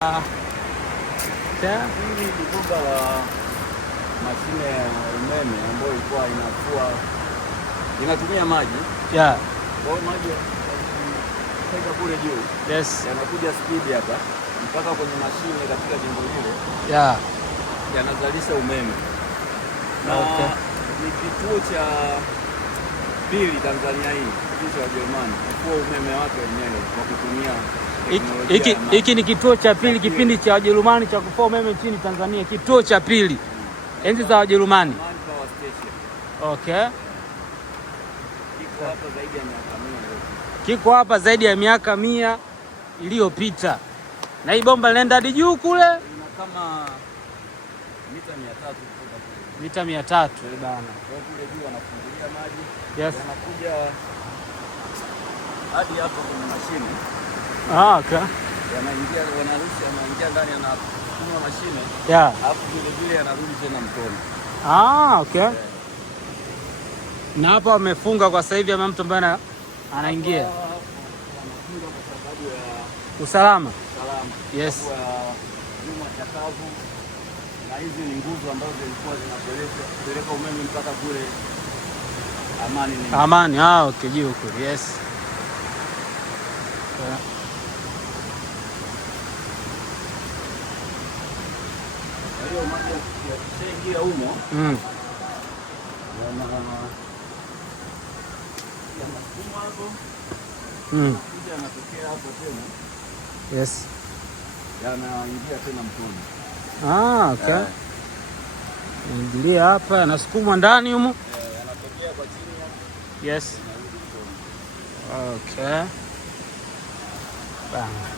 Hili ni bomba la mashine ya umeme ambayo ilikuwa inatumia maji. Kwa hiyo maji yanatoka kule juu. Yanakuja speed hapa mpaka kwenye mashine katika jengo lile. Yanazalisha umeme. Na ni kituo cha pili Tanzania hii, kituo cha Ujerumani, kwa umeme wake wenyewe kwa kutumia hiki ni kituo cha pili kipindi cha Wajerumani cha kufua umeme nchini Tanzania. Kituo cha pili enzi za Wajerumani. Okay. Kiko hapa zaidi ya miaka 100 iliyopita. Na hii bomba linaenda hadi juu kule kama mita 300 bana. Kwa kule juu wanafungulia maji. Yanakuja hadi hapo kwenye mashine. Okay. Yanaingia ndani anafunga mashine. Alafu vile yanarudi tena mtoni. Okay. Na hapa wamefunga kwa sasa hivi ama mtu ambaye anaingia. Wanafunga kwa sababu ya usalama. Yes. Nyuma chakavu. Na hizi ni nguzo ambazo zilikuwa zinapeleka umeme mpaka kule Amani. Okay, juu kule. Yes. Hiyo maji yakishaingia humo yanasukuma hapo kuja yanatokea hapo tena. Yes. Yanaingia tena mtoni. Okay. Ingilia hapa yanasukumwa ndani humo. Yanatokea kwa chini hapo. Yes. Okay. Bang.